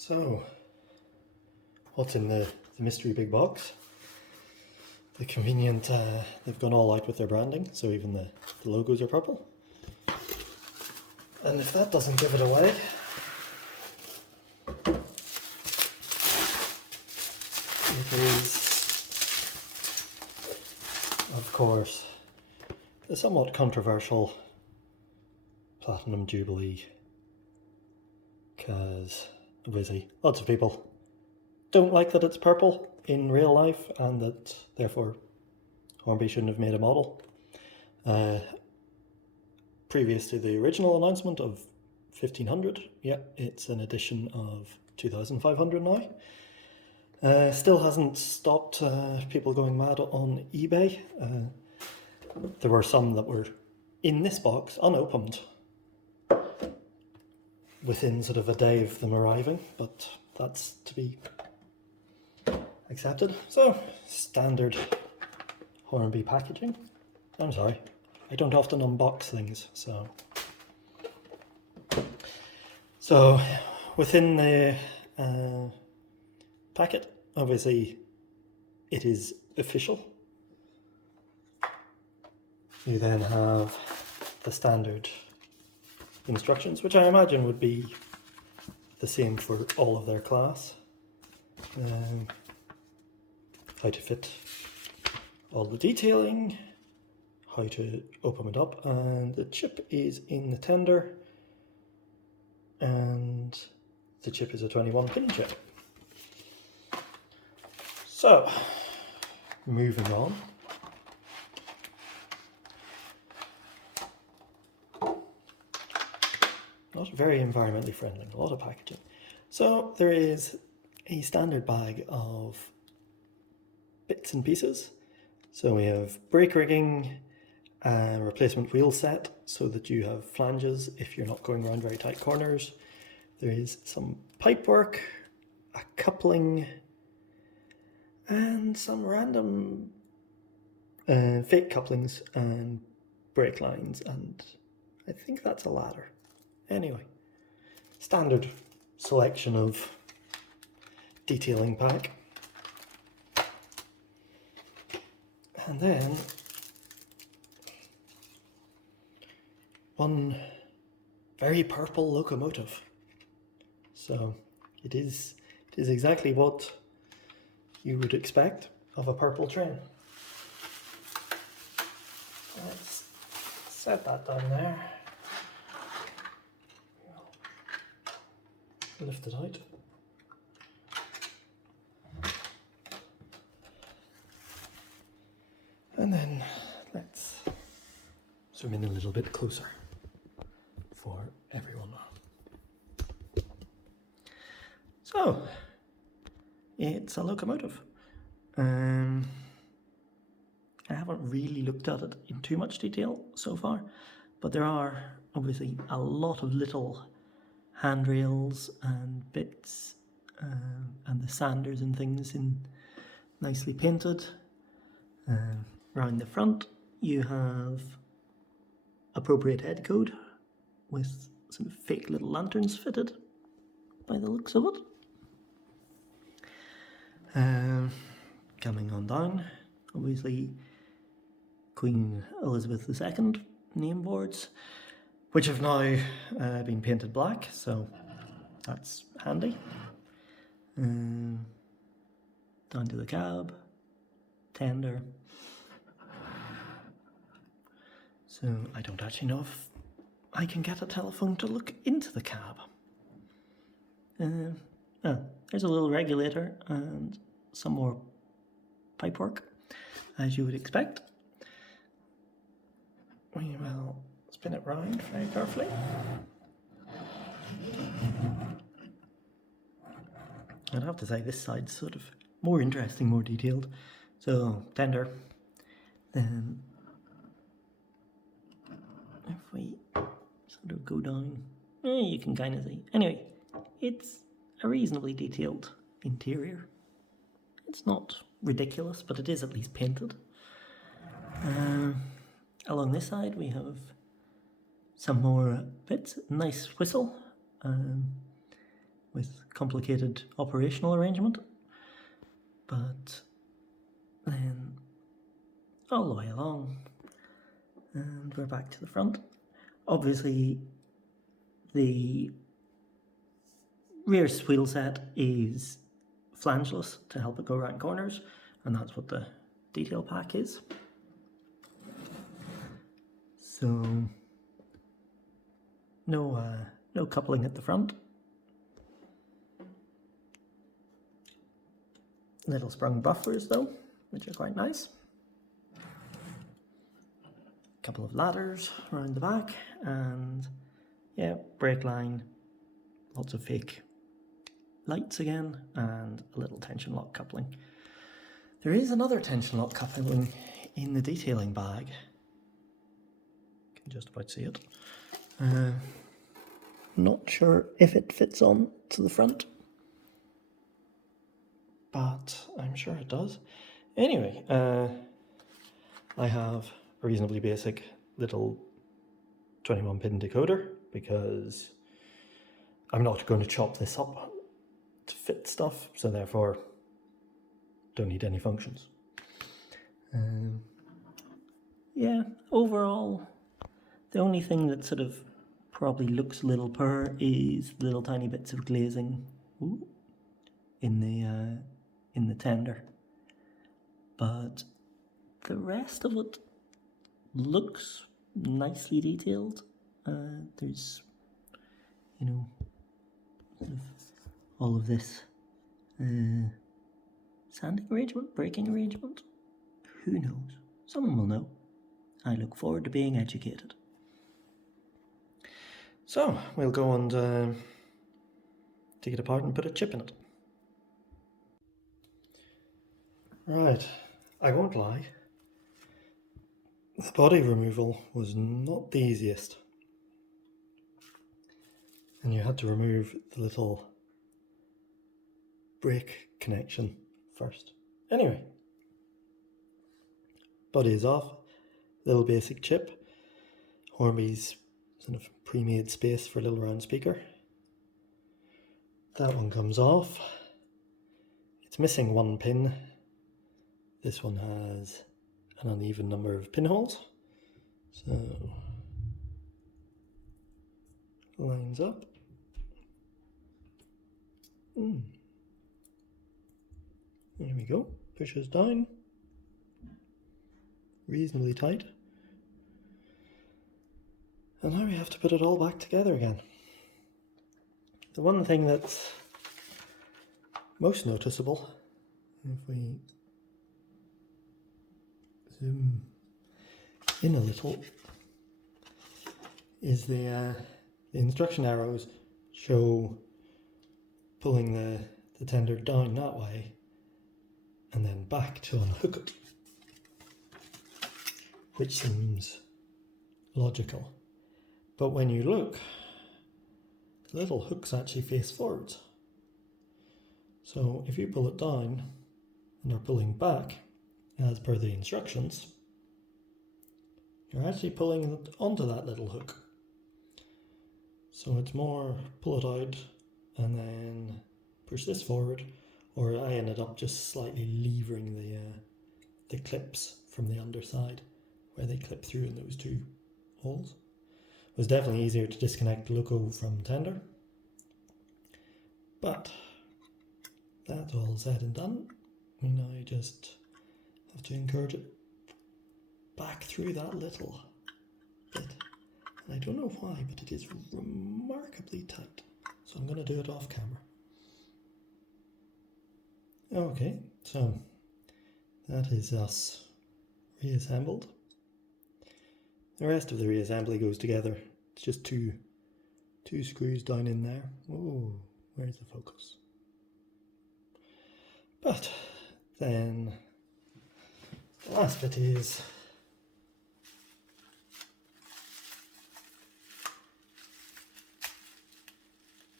So, what's in the mystery big box? The convenient, they've gone all out with their branding, so even the logos are purple. And if that doesn't give it away, it is, of course, the somewhat controversial Platinum Jubilee. Because, obviously, lots of people don't like that it's purple in real life, and that, therefore, Hornby shouldn't have made a model. Previous to the original announcement of 1500, yeah, it's an edition of 2500 now. Still hasn't stopped people going mad on eBay. There were some that were in this box, unopened, within sort of a day of them arriving, but that's to be accepted. So, standard Hornby packaging. I'm sorry, I don't often unbox things, so within the packet, obviously it is official. You then have the standard instructions, which I imagine would be the same for all of their class. How to fit all the detailing, how to open it up, and the chip is in the tender, and the chip is a 21-pin chip. So, moving on. Not very environmentally friendly, a lot of packaging. So there is a standard bag of bits and pieces. So we have brake rigging, replacement wheel set so that you have flanges if you're not going around very tight corners. There is some pipe work, a coupling, and some random fake couplings and brake lines, and I think that's a ladder. Anyway, standard selection of detailing pack. And then one very purple locomotive. So it is exactly what you would expect of a purple train. Let's set that down there. Lift it out. And then let's zoom in a little bit closer for everyone. So, it's a locomotive. I haven't really looked at it in too much detail so far, but there are obviously a lot of little handrails and bits and the sanders and things in nicely painted. Round the front you have appropriate head code with some fake little lanterns fitted by the looks of it. Coming on down, obviously Queen Elizabeth II name boards, which have now been painted black, so that's handy. Down to the cab, tender. So I don't actually know if I can get a telephone to look into the cab. There's a little regulator and some more pipework, as you would expect. We will spin it round very carefully. I'd have to say this side's sort of more interesting, more detailed. So, tender. Then, if we sort of go down, you can kind of see. Anyway, it's a reasonably detailed interior. It's not ridiculous, but it is at least painted. Along this side we have some more bits. Nice whistle. with complicated operational arrangement. But then all the way along, and we're back to the front. Obviously, the rear wheel set is flangeless to help it go around corners, and that's what the detail pack is. So no coupling at the front. Little sprung buffers though, which are quite nice. Couple of ladders around the back, and yeah, brake line, lots of fake lights again, and a little tension lock coupling. There is another tension lock coupling in the detailing bag. You can just about see it. Not sure if it fits on to the front, but I'm sure it does. Anyway, I have a reasonably basic little 21-pin decoder because I'm not going to chop this up to fit stuff, so therefore don't need any functions. Yeah, overall, the only thing that sort of probably looks a little poor is little tiny bits of glazing in the tender, but the rest of it looks nicely detailed. There's, sort of all of this sanding arrangement, braking arrangement. Who knows? Someone will know. I look forward to being educated. So we'll go and take it apart and put a chip in it. Right, I won't lie. The body removal was not the easiest. And you had to remove the little brake connection first. Anyway, body is off. Little basic chip. Hornby's sort of pre-made space for a little round speaker. That one comes off. It's missing one pin. This one has an uneven number of pinholes. So, lines up. There we go. Pushes down. Reasonably tight. And now we have to put it all back together again. The one thing that's most noticeable, if we zoom in a little, is the instruction arrows show pulling the tender down that way and then back to unhook it, which seems logical. But when you look, the little hooks actually face forwards. So if you pull it down and are pulling back, as per the instructions, you're actually pulling it onto that little hook. So it's more pull it out and then push this forward, or I ended up just slightly levering the clips from the underside where they clip through in those two holes. It was definitely easier to disconnect loco from tender, but that's all said and done. We now just have to encourage it back through that little bit. And I don't know why, but it is remarkably tight. So I'm going to do it off camera. Okay, so that is us reassembled. The rest of the reassembly goes together. It's just two screws down in there. Oh, where's the focus? But then the last bit is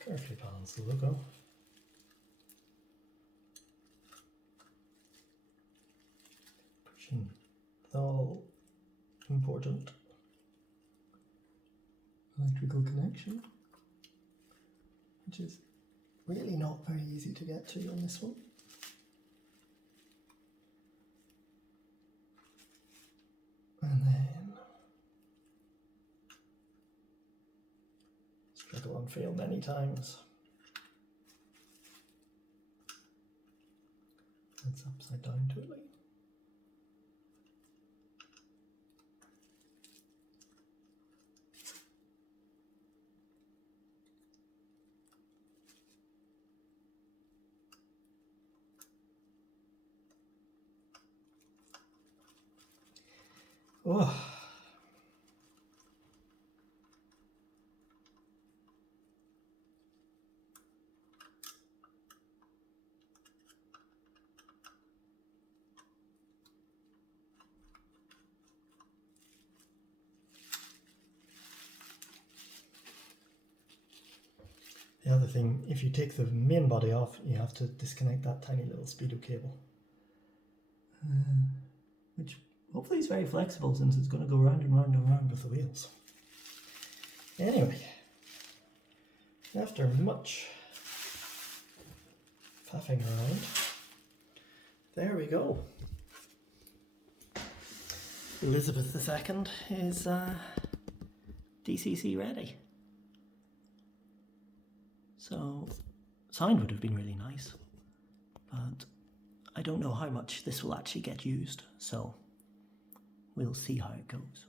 carefully balance the logo. Pushing the all important electrical connection, which is really not very easy to get to on this one. And then struggle and fail many times. It's upside down totally. Oh. The other thing, if you take the main body off, you have to disconnect that tiny little speedo cable. Which hopefully is very flexible since it's going to go round and round and round with the wheels. Anyway, after much faffing around, there we go. Elizabeth II is DCC ready. So, sound would have been really nice, but I don't know how much this will actually get used, so we'll see how it goes.